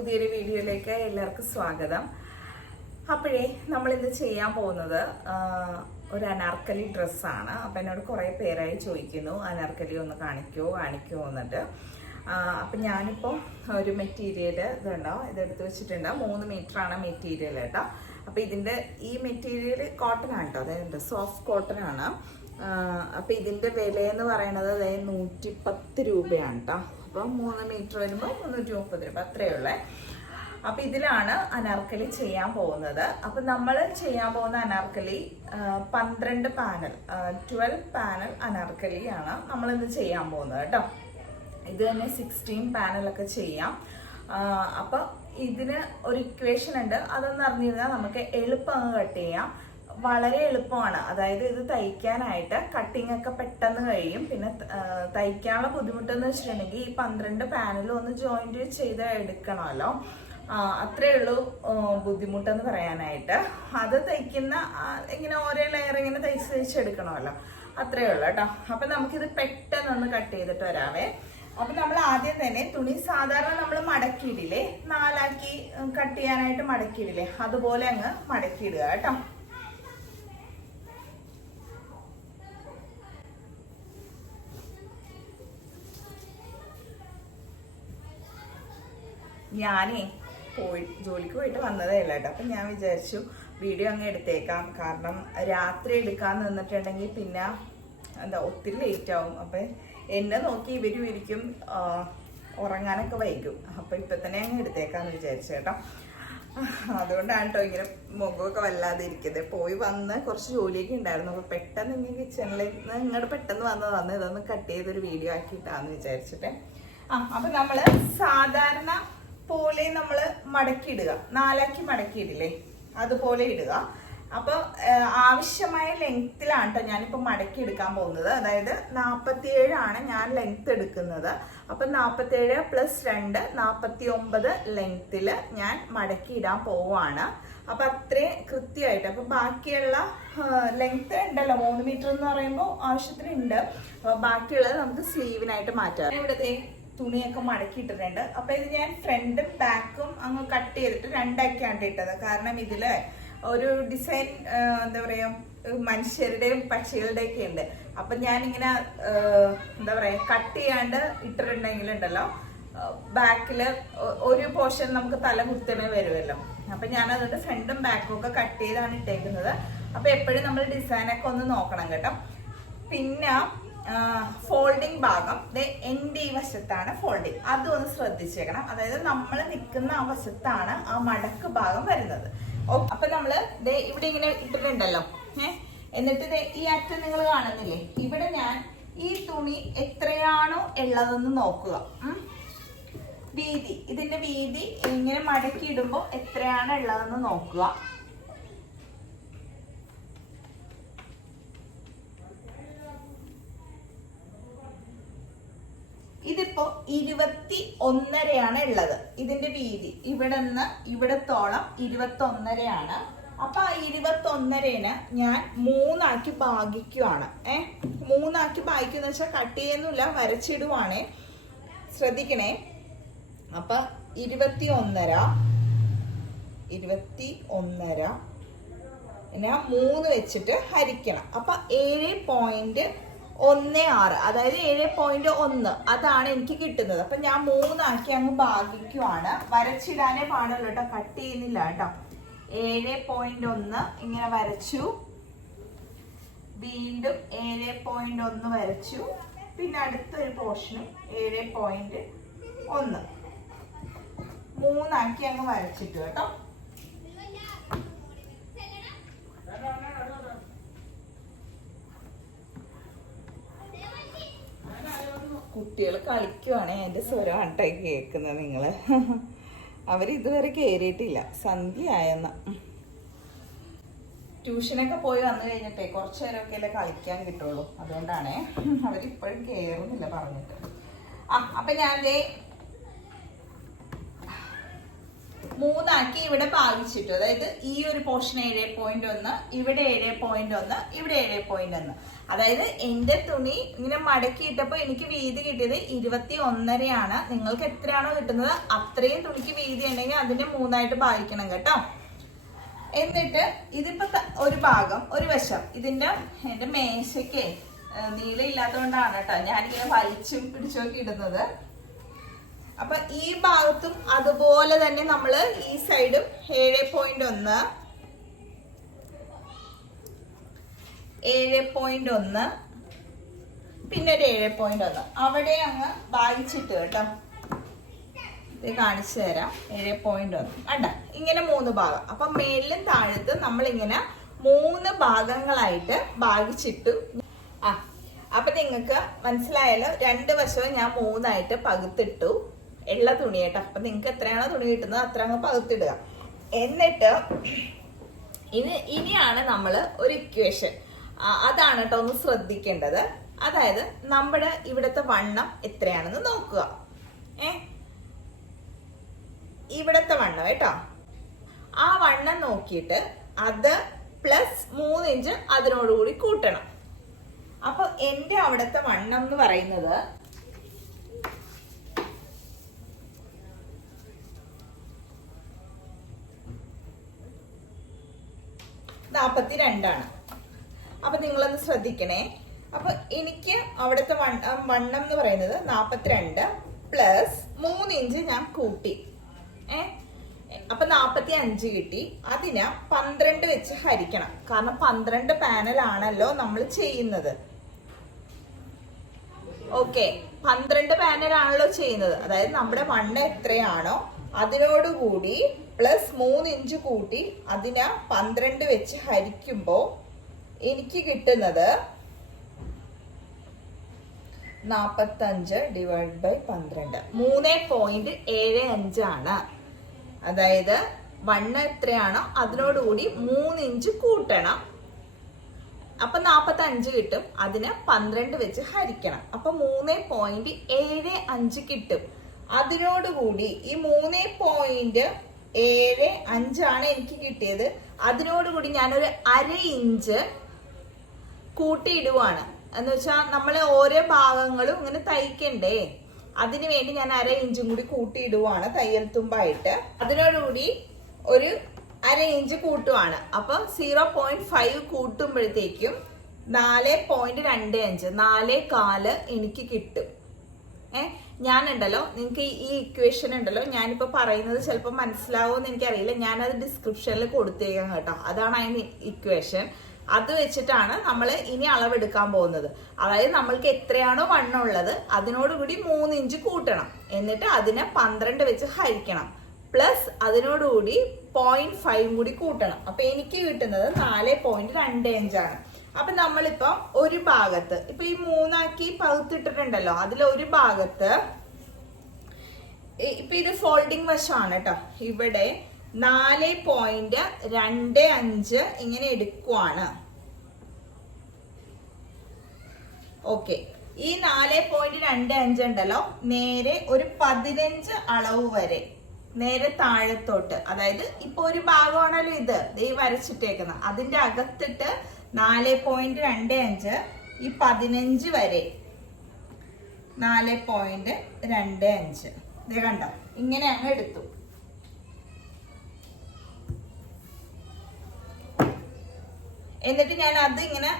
പുതിയൊരു വീഡിയോയിലേക്ക് എല്ലാവർക്കും സ്വാഗതം. അപ്പോഴേ നമ്മളിത് ചെയ്യാൻ പോകുന്നത് ഒരു അനാർക്കലി ഡ്രസ്സാണ്. അപ്പം എന്നോട് കുറേ പേരായി ചോദിക്കുന്നു അനാർക്കലി ഒന്ന് കാണിക്കുമോ എന്നിട്ട്. അപ്പം ഞാനിപ്പോൾ ഒരു മെറ്റീരിയൽ ഇതുണ്ടോ ഇതെടുത്ത് വെച്ചിട്ടുണ്ട്. 3 മീറ്ററാണ് മെറ്റീരിയൽ കേട്ടോ. അപ്പം ഇതിൻ്റെ ഈ മെറ്റീരിയൽ കോട്ടൺ ആണ് കേട്ടോ, അതായത് സോഫ്റ്റ് കോട്ടൺ ആണ്. അപ്പം ഇതിൻ്റെ വിലയെന്ന് പറയണത് അതായത് 110 രൂപയാണ് കേട്ടോ. അപ്പം 3 മീറ്റർ വരുമ്പോൾ 330 രൂപ അത്രയേ ഉള്ളേ. അപ്പം ഇതിലാണ് അനാർക്കലി ചെയ്യാൻ പോകുന്നത്. അപ്പം നമ്മൾ ചെയ്യാൻ പോകുന്ന അനാർക്കലി 12 പാനൽ 12 പാനൽ അനാർക്കലിയാണ് നമ്മളിന്ന് ചെയ്യാൻ പോകുന്നത് കേട്ടോ. ഇത് തന്നെ 16 പാനലൊക്കെ ചെയ്യാം. അപ്പം ഇതിന് ഒരു ഇക്വേഷൻ ഉണ്ട്, അതൊന്ന് അറിഞ്ഞിരുന്നാൽ നമുക്ക് എളുപ്പം അങ്ങ് കട്ട് ചെയ്യാം. വളരെ എളുപ്പമാണ്. അതായത് ഇത് തയ്ക്കാനായിട്ട് കട്ടിങ് ഒക്കെ പെട്ടെന്ന് കഴിയും. പിന്നെ തയ്ക്കാനുള്ള ബുദ്ധിമുട്ടെന്ന് വെച്ചിട്ടുണ്ടെങ്കിൽ ഈ 12 പാനലും ഒന്ന് ജോയിന്റ് ചെയ്ത് എടുക്കണമല്ലോ. അത്രേ ഉള്ളൂ ബുദ്ധിമുട്ടെന്ന് പറയാനായിട്ട്. അത് തയ്ക്കുന്ന ഇങ്ങനെ ഓരോ ലെയർ ഇങ്ങനെ തയ്ച്ചെടുക്കണമല്ലോ, അത്രേ ഉള്ളൂ കേട്ടോ. അപ്പം നമുക്കിത് പെട്ടെന്നൊന്ന് കട്ട് ചെയ്തിട്ട് വരാവേ. അപ്പം നമ്മൾ ആദ്യം തന്നെ തുണി സാധാരണ നമ്മൾ മടക്കിയിടില്ലേ, 4ആക്കി കട്ട് ചെയ്യാനായിട്ട് മടക്കിയിടില്ലേ, അതുപോലെ അങ്ങ് മടക്കിയിടുക കേട്ടോ. ഞാനേ ജോലിക്ക് പോയിട്ട് വന്നതേ ഇല്ല കേട്ടോ. അപ്പം ഞാൻ വിചാരിച്ചു വീഡിയോ അങ്ങ് എടുത്തേക്കാം. കാരണം രാത്രി എടുക്കാൻ നിന്നിട്ടുണ്ടെങ്കിൽ പിന്നെ ഒത്തിരി ലേറ്റ് ആവും. അപ്പം എന്നെ നോക്കി ഇരിക്കും, ഉറങ്ങാനൊക്കെ വൈകും. അപ്പം ഇപ്പം തന്നെ അങ്ങ് എടുത്തേക്കാന്ന് വിചാരിച്ചു കേട്ടോ. അതുകൊണ്ടാണ് കേട്ടോ ഇങ്ങനെ മുഖമൊക്കെ വല്ലാതെ ഇരിക്കുന്നത്. പോയി വന്ന് കുറച്ച് ജോലിയൊക്കെ ഉണ്ടായിരുന്നു. അപ്പോൾ പെട്ടെന്ന് ഇങ്ങനെ കിച്ചണിലേക്ക് ഇങ്ങോട്ട് പെട്ടെന്ന് വന്നതാണ്. ഇതൊന്ന് കട്ട് ചെയ്തൊരു വീഡിയോ ആക്കിയിട്ടാന്ന് വിചാരിച്ചിട്ട്. അപ്പം നമ്മൾ സാധാരണ പോലെ നമ്മൾ മടക്കിയിടുക, 4ആക്കി മടക്കിയിടില്ലേ, അതുപോലെ ഇടുക. അപ്പോൾ ആവശ്യമായ ലെങ്ത്തിലാണ് കേട്ടോ ഞാനിപ്പോൾ മടക്കി എടുക്കാൻ പോകുന്നത്. അതായത് 47 ആണ് ഞാൻ ലെങ്ത്ത് എടുക്കുന്നത്. അപ്പം 47 + 2 49 ലെങ്ത്തിൽ ഞാൻ മടക്കി ഇടാൻ പോവുകയാണ്. അപ്പം അത്രയും കൃത്യമായിട്ട്. അപ്പം ബാക്കിയുള്ള ലെങ്ത്ത് ഉണ്ടല്ലോ, 3 മീറ്റർ എന്ന് പറയുമ്പോൾ ആവശ്യത്തിനുണ്ട്. അപ്പോൾ ബാക്കിയുള്ളത് നമുക്ക് സ്ലീവിനായിട്ട് മാറ്റാം. ഇവിടുത്തെ തുണിയൊക്കെ മടക്കിയിട്ടിട്ടുണ്ട്. അപ്പം ഇത് ഞാൻ ഫ്രണ്ടും ബാക്കും അങ്ങ് കട്ട് ചെയ്തിട്ട് 2ആക്കിയാണ് ഇട്ടത്. കാരണം ഇതിൽ ഒരു ഡിസൈൻ എന്താ പറയുക, മനുഷ്യരുടെയും പക്ഷികളുടെയൊക്കെ ഉണ്ട്. അപ്പം ഞാനിങ്ങനെ എന്താ പറയുക കട്ട് ചെയ്യാണ്ട് ഇട്ടിട്ടുണ്ടെങ്കിലുണ്ടല്ലോ ബാക്കിൽ ഒരു പോർഷൻ നമുക്ക് തല കുത്തനെ വരുമല്ലോ. അപ്പം ഞാനതുകൊണ്ട് ഫ്രണ്ടും ബാക്കും ഒക്കെ കട്ട് ചെയ്താണ് ഇട്ടേക്കുന്നത്. അപ്പം എപ്പോഴും നമ്മൾ ഡിസൈനൊക്കെ ഒന്ന് നോക്കണം കേട്ടോ. പിന്നെ ഫോൾഡിങ് ഭാഗം എൻ്റെ ഈ വശത്താണ് ഫോൾഡിങ്, അതും ഒന്ന് ശ്രദ്ധിച്ചേക്കണം. അതായത് നമ്മൾ നിൽക്കുന്ന ആ വശത്താണ് ആ മടക്ക് ഭാഗം വരുന്നത്. അപ്പൊ നമ്മള് ഇവിടെ ഇങ്ങനെ ഇട്ടിട്ടുണ്ടല്ലോ. എന്നിട്ട് ഈ അറ്റം നിങ്ങൾ കാണുന്നില്ലേ, ഇവിടെ ഞാൻ ഈ തുണി എത്രയാണോ ഉള്ളതെന്ന് നോക്കുക. വീതി, ഇതിന്റെ വീതി ഇങ്ങനെ മടക്കി ഇടുമ്പോൾ എത്രയാണ് ഉള്ളതെന്ന് നോക്കുക. ഇതിപ്പോ 21.5 ഉള്ളത്. ഇതിന്റെ വീതി ഇവിടെ നിന്ന് ഇവിടത്തോളം 21.5. അപ്പൊ ആ 21.5 ഞാൻ 3ആക്കി ഭാഗിക്കുവാണ്. 3ആക്കി ഭാഗിക്കുന്ന വെച്ചാൽ കട്ട് ചെയ്യുന്നില്ല, വരച്ചിടുവാണേ, ശ്രദ്ധിക്കണേ. അപ്പൊ 21.5 3 വെച്ചിട്ട് ഹരിക്കണം. അപ്പൊ 7.16, അതായത് 7.1 അതാണ് എനിക്ക് കിട്ടുന്നത്. അപ്പൊ ഞാൻ 3ആക്കി അങ്ങ് ഭാഗിക്കുവാണ്. വരച്ചിടാനേ പാടുള്ളൂ കേട്ടോ, കട്ട് ചെയ്യുന്നില്ല കേട്ടോ. 7.1 ഇങ്ങനെ വരച്ചു, വീണ്ടും 7.1 വരച്ചു, പിന്നെ അടുത്തൊരു പോർഷനും 7.1 3ആക്കി അങ്ങ് വരച്ചിട്ടു കേട്ടോ. കുട്ടികൾ കളിക്കുവാണേ, എൻ്റെ സ്വരമാണ് കേട്ടോ കേൾക്കുന്നത് നിങ്ങൾ. അവരിതുവരെ കയറിയിട്ടില്ല, സന്ധ്യ ആയെന്ന. ട്യൂഷനൊക്കെ പോയി വന്നു കഴിഞ്ഞിട്ടേ കുറച്ചു നേരമൊക്കെ അല്ലേ കളിക്കാൻ കിട്ടുള്ളൂ, അതുകൊണ്ടാണേ. അവരിപ്പോഴും കയറുന്നില്ല പറഞ്ഞിട്ട്. അപ്പം ഞാൻ മൂന്നാക്കി ഇവിടെ ഭാഗിച്ചിട്ടു. അതായത് ഈ ഒരു പോർഷൻ 7.1, ഇവിടെ 7.1, ഇവിടെ 7.1. അതായത് എന്റെ തുണി ഇങ്ങനെ മടക്കിയിട്ടപ്പോ എനിക്ക് വീതി കിട്ടിയത് 21.5 നിങ്ങൾക്ക് എത്രയാണോ കിട്ടുന്നത് അത്രയും തുണിക്ക് വീതി ഉണ്ടെങ്കിൽ അതിന്റെ 3ആയിട്ട് ഭാഗിക്കണം കേട്ടോ. എന്നിട്ട് ഇതിപ്പോ ഒരു ഭാഗം, ഒരു വശം എന്റെ മേശയ്ക്ക് നീളം ഇല്ലാത്തതുകൊണ്ടാണ് കേട്ടോ ഞാനിങ്ങനെ വലിച്ചും പിടിച്ചൊക്കെ ഇടുന്നത്. അപ്പൊ ഈ ഭാഗത്തും അതുപോലെ തന്നെ നമ്മള് ഈ സൈഡും 7.1, 7.1, പിന്നെ ഒരു 7.1 അവിടെ അങ്ങ് ഭാഗിച്ചിട്ട് കേട്ടോ. ഇത് കാണിച്ചു തരാം. 7.1 അണ്ട ഇങ്ങനെ 3 ഭാഗം. അപ്പൊ മേലിലും താഴത്തും നമ്മളിങ്ങനെ 3 ഭാഗങ്ങളായിട്ട് ഭാഗിച്ചിട്ടു. അപ്പൊ നിങ്ങൾക്ക് മനസ്സിലായല്ലോ, 2 വശവും ഞാൻ 3ആയിട്ട് പകുത്തിട്ടു. ഉള്ള തുണി കേട്ടോ. അപ്പൊ നിങ്ങൾക്ക് എത്രയാണോ തുണി കിട്ടുന്നത് അത്ര അങ്ങ് പകുത്തിടുക. എന്നിട്ട് ഇനിയാണ് നമ്മള് ഒരു ഇക്വേഷൻ, അതാണ് കേട്ടോ ഒന്ന് ശ്രദ്ധിക്കേണ്ടത്. അതായത് നമ്മുടെ ഇവിടുത്തെ വണ്ണം എത്രയാണെന്ന് നോക്കുക. ഇവിടത്തെ വണ്ണം കേട്ടോ. ആ വണ്ണം നോക്കിയിട്ട് അത് പ്ലസ് 3 ഇഞ്ച് അതിനോടുകൂടി കൂട്ടണം. അപ്പൊ എന്റെ അവിടുത്തെ വണ്ണം എന്ന് പറയുന്നത് 42. അപ്പൊ നിങ്ങളൊന്ന് ശ്രദ്ധിക്കണേ. അപ്പൊ എനിക്ക് അവിടുത്തെ വണ്ണം എന്ന് പറയുന്നത് 42 പ്ലസ് 3 ഇഞ്ച് ഞാൻ കൂട്ടി. അപ്പൊ 45 കിട്ടി. അതിന് 12 വെച്ച് ഹരിക്കണം. കാരണം 12 പാനലാണല്ലോ നമ്മൾ ചെയ്യുന്നത്. ഓക്കെ, 12 പാനലാണല്ലോ ചെയ്യുന്നത്. അതായത് നമ്മുടെ വണ്ണം എത്രയാണോ അതിനോടുകൂടി പ്ലസ് 3 ഇഞ്ച് കൂട്ടി അതിന് 12 വെച്ച് ഹരിക്കുമ്പോ എനിക്ക് കിട്ടുന്നത് 45 ഡിവൈഡ് ബൈ 12 3.75 ആണ്. അതായത് വണ്ണം എത്രയാണോ അതിനോടുകൂടി 3 ഇഞ്ച് കൂട്ടണം. അപ്പൊ 45 കിട്ടും. അതിന് 12 വെച്ച് ഹരിക്കണം. അപ്പൊ 3.75 കിട്ടും. അതിനോടുകൂടി ഈ 3.75 ആണ് എനിക്ക് കിട്ടിയത്. അതിനോടുകൂടി ഞാനൊരു 1/2 ഇഞ്ച് കൂട്ടിയിടുവാണ്. എന്ന് വെച്ചാൽ നമ്മൾ ഓരോ ഭാഗങ്ങളും ഇങ്ങനെ തയ്ക്കണ്ടേ, അതിനു വേണ്ടി ഞാൻ 1/2 ഇഞ്ചും കൂടി കൂട്ടിയിടുവാണ് തയ്യൽ തുമ്പായിട്ട്. അതിനോടുകൂടി ഒരു 1/2 ഇഞ്ച് കൂട്ടുവാണ്. അപ്പൊ 0.5 കൂട്ടുമ്പോഴത്തേക്കും 4.25 4/4 എനിക്ക് കിട്ടും. ഞാനുണ്ടല്ലോ, നിങ്ങൾക്ക് ഈ ഇക്വേഷൻ ഉണ്ടല്ലോ ഞാനിപ്പോ പറയുന്നത് ചിലപ്പോൾ മനസ്സിലാവുമെന്ന് എനിക്കറിയില്ല. ഞാനത് ഡിസ്ക്രിപ്ഷനിൽ കൊടുത്തേക്കാം കേട്ടോ. അതാണ് അതിന് ഇക്വേഷൻ. അത് വെച്ചിട്ടാണ് നമ്മൾ ഇനി അളവെടുക്കാൻ പോകുന്നത്. അതായത് നമ്മൾക്ക് എത്രയാണോ വണ്ണം ഉള്ളത് അതിനോടുകൂടി 3 ഇഞ്ച് കൂട്ടണം. എന്നിട്ട് അതിനെ 12 വെച്ച് ഹരിക്കണം. പ്ലസ് അതിനോടുകൂടി 0.5 കൂടി കൂട്ടണം. അപ്പൊ എനിക്ക് കിട്ടുന്നത് 4.25 ആണ്. അപ്പൊ നമ്മളിപ്പം ഒരു ഭാഗത്ത് ഇപ്പൊ ഈ 3ആക്കി പകുത്തിട്ടിട്ടുണ്ടല്ലോ, അതിലൊരു ഭാഗത്ത് ഇപ്പൊ ഇത് ഫോൾഡിങ് വശമാണ് കേട്ടോ. ഇവിടെ 4.25 ഇങ്ങനെ എടുക്കുവാണ്. ഓക്കെ, ഈ 4.25 ഉണ്ടല്ലോ നേരെ ഒരു 15 അളവ് വരെ നേരെ താഴത്തോട്ട്. അതായത് ഇപ്പൊ ഒരു ഭാഗമാണല്ലോ ഇത് ദേ വരച്ചിട്ടേക്കുന്നത്, അതിന്റെ അകത്തിട്ട് 4.25 ഈ 15 വരെ 4.25 ഇത് കണ്ടോ ഇങ്ങനെ അങ്ങ് എടുത്തു. എന്നിട്ട് ഞാൻ അത് ഇങ്ങനെ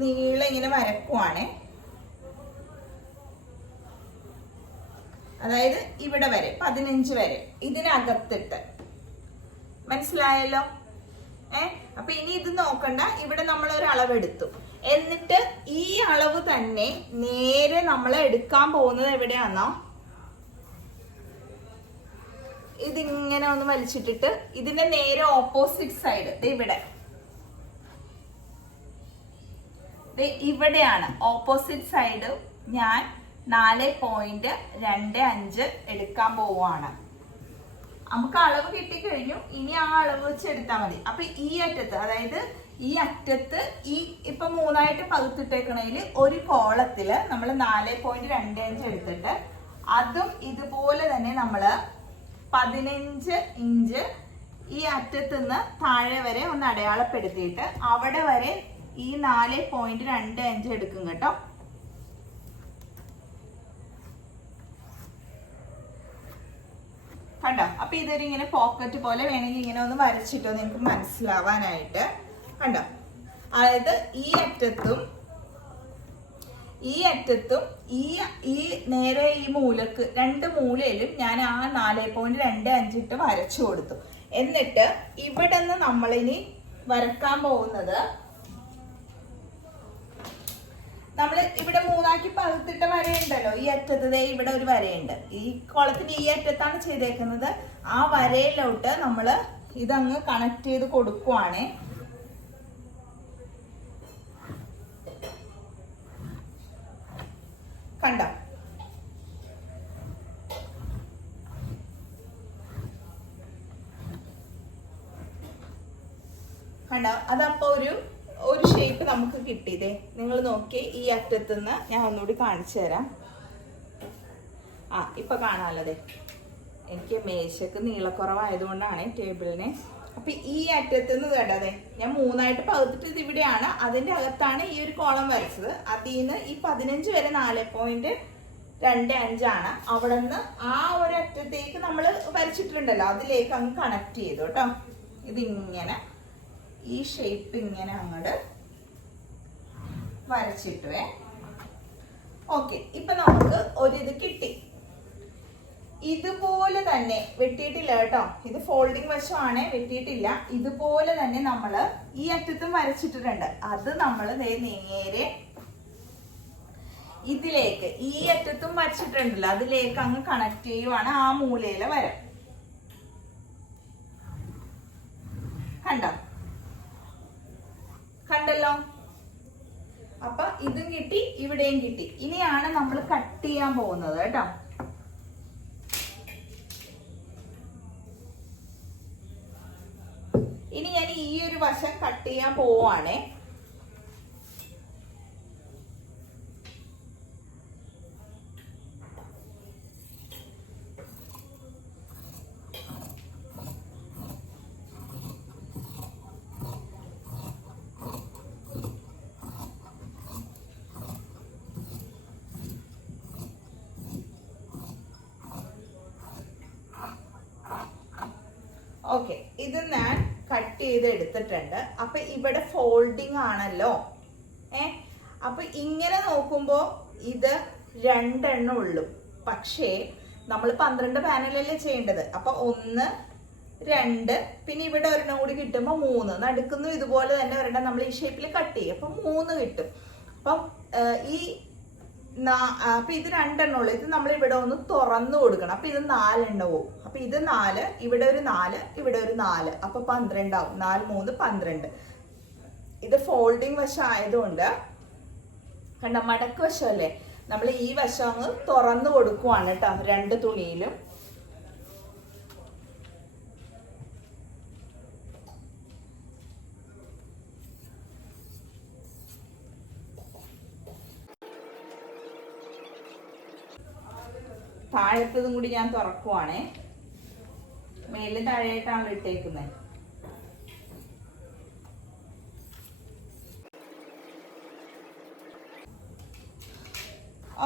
നീളം ഇങ്ങനെ വരക്കുവാണേ. അതായത് ഇവിടെ വരെ 15 വരെ ഇതിനകത്തിട്ട്. മനസ്സിലായല്ലോ? അപ്പൊ ഇനി ഇത് നോക്കണ്ട, ഇവിടെ നമ്മൾ ഒരു അളവെടുത്തു. എന്നിട്ട് ഈ അളവ് തന്നെ നേരെ നമ്മൾ എടുക്കാൻ പോകുന്നത് എവിടെയാണോ, ഇതിങ്ങനെ ഒന്ന് വലിച്ചിട്ടിട്ട് ഇതിന്റെ നേരെ ഓപ്പോസിറ്റ് സൈഡ് ഇവിടെ ഇവിടെയാണ് ഓപ്പോസിറ്റ് സൈഡ് ഞാൻ 4.25 എടുക്കാൻ പോവാണ്. നമുക്ക് അളവ് കിട്ടിക്കഴിഞ്ഞു. ഇനി ആ അളവ് വെച്ച് എടുത്താൽ മതി. അപ്പൊ ഈ അറ്റത്ത്, അതായത് ഈ അറ്റത്ത് ഈ ഇപ്പൊ 3ആയിട്ട് പകുത്തിട്ടേക്കണതിൽ ഒരു കോളത്തില് നമ്മൾ 4.25 എടുത്തിട്ട് അതും ഇതുപോലെ തന്നെ നമ്മള് 15 ഇഞ്ച് ഈ അറ്റത്ത് നിന്ന് താഴെ വരെ ഒന്ന് അടയാളപ്പെടുത്തിയിട്ട് അവിടെ വരെ ഈ 4.25 എടുക്കും കേട്ടോ. കണ്ടോ? അപ്പൊ ഇതൊരു ഇങ്ങനെ പോക്കറ്റ് പോലെ വേണമെങ്കിൽ ഇങ്ങനെ ഒന്ന് വരച്ചിട്ടോ നിങ്ങൾക്ക് മനസ്സിലാവാനായിട്ട്. കണ്ടോ? അതായത് ഈ അറ്റത്തും ഈ നേരെ ഈ മൂലക്ക് 2 മൂലയിലും ഞാൻ ആ 4.25 ഇട്ട് വരച്ചു കൊടുത്തു. എന്നിട്ട് ഇവിടെ നിന്ന് നമ്മളിനി വരക്കാൻ പോകുന്നത്, നമ്മൾ ഇവിടെ 3 പകുത്തിട്ട വരയുണ്ടല്ലോ, ഈ അറ്റത്ത് ഇവിടെ ഒരു വരയുണ്ട്. ഈ കുളത്തിന്റെ ഈ അറ്റത്താണ് ചെയ്തേക്കുന്നത്. ആ വരയിലോട്ട് നമ്മൾ ഇതങ്ങ് കണക്ട് ചെയ്ത് കൊടുക്കുവാണേ. കണ്ടോ? കണ്ടോ? അതപ്പോ ഒരു ഷേപ്പ് നമുക്ക് കിട്ടിയതേ. നിങ്ങൾ നോക്കി, ഈ അറ്റത്തുനിന്ന് ഞാൻ ഒന്നുകൂടി കാണിച്ചു തരാം. ഇപ്പൊ കാണാമല്ലേ. എനിക്ക് മേശക്ക് നീളക്കുറവായതുകൊണ്ടാണ് ടേബിളിന്. അപ്പൊ ഈ അറ്റത്തുനിന്ന് കേട്ടതെ ഞാൻ 3 പകുത്തിട്ട് ഇത് ഇവിടെയാണ്, അതിന്റെ അകത്താണ് ഈ ഒരു കോളം വരച്ചത്. അതിൽ നിന്ന് ഈ 15 വരെ 4.25 ആണ്. അവിടെ നിന്ന് ആ ഒരു അറ്റത്തേക്ക് നമ്മൾ വരച്ചിട്ടുണ്ടല്ലോ, അതിലേക്ക് അങ്ങ് കണക്ട് ചെയ്തു കേട്ടോ. ഇതിങ്ങനെ ഈ ഷേപ്പ് ഇങ്ങനെ അങ്ങോട്ട് വരച്ചിട്ടുവേ. ഓക്കെ, ഇപ്പൊ നമുക്ക് ഒരിത് കിട്ടി. ഇതുപോലെ തന്നെ വെട്ടിയിട്ടില്ല കേട്ടോ, ഇത് ഫോൾഡിങ് വശമാണ്, വെട്ടിയിട്ടില്ല. ഇതുപോലെ തന്നെ നമ്മള് ഈ അറ്റത്തും വരച്ചിട്ടിട്ടുണ്ട്. അത് നമ്മൾ നേരെ ഇതിലേക്ക് ഈ അറ്റത്തും വരച്ചിട്ടുണ്ടല്ലോ, അതിലേക്ക് അങ്ങ് കണക്ട് ചെയ്യുവാണ് ആ മൂലയിലെ വര. കണ്ടല്ലോ? അപ്പൊ ഇതും കിട്ടി, ഇവിടെയും കിട്ടി. ഇനിയാണ് നമ്മൾ കട്ട് ചെയ്യാൻ പോകുന്നത് കേട്ടോ. ഇനി ഞാൻ ഈ ഒരു വശം കട്ട് ചെയ്യാൻ പോവാണേ. ഓക്കെ, ഇത് ഞാൻ കട്ട് ചെയ്ത് എടുത്തിട്ടുണ്ട്. അപ്പൊ ഇവിടെ ഫോൾഡിങ് ആണല്ലോ. അപ്പൊ ഇങ്ങനെ നോക്കുമ്പോ ഇത് 2 എണ്ണം ഉള്ളു. പക്ഷേ നമ്മൾ 12 പാനലല്ലേ ചെയ്യേണ്ടത്. അപ്പൊ 1, 2, പിന്നെ ഇവിടെ ഒരെണ്ണം കൂടി കിട്ടുമ്പോ 3. നടുക്കുന്നു ഇതുപോലെ തന്നെ ഒരെണ്ണം നമ്മൾ ഈ ഷേപ്പിൽ കട്ട് ചെയ്യും. അപ്പൊ 3 കിട്ടും. അപ്പം അപ്പൊ ഇത് 2 എണ്ണം ഉള്ളു. ഇത് നമ്മൾ ഇവിടെ ഒന്ന് തുറന്നു കൊടുക്കണം. അപ്പൊ ഇത് 4 എണ്ണവും. അപ്പൊ ഇത് 4, ഇവിടെ ഒരു 4, ഇവിടെ ഒരു 4. അപ്പൊ 12 ആവും. 4, 3, 12. ഇത് ഫോൾഡിങ് വശം ആയതുകൊണ്ട് കണ്ട, മടക്ക് വശമല്ലേ, നമ്മൾ ഈ വശം അങ്ങ് തുറന്നു കൊടുക്കുവാണ് കേട്ടോ 2 തുണിയിലും. താഴത്തതും കൂടി ഞാൻ തുറക്കുവാണേ. മേലിൽ താഴെയായിട്ടാണല്ലോ ഇട്ടേക്കുന്നത്.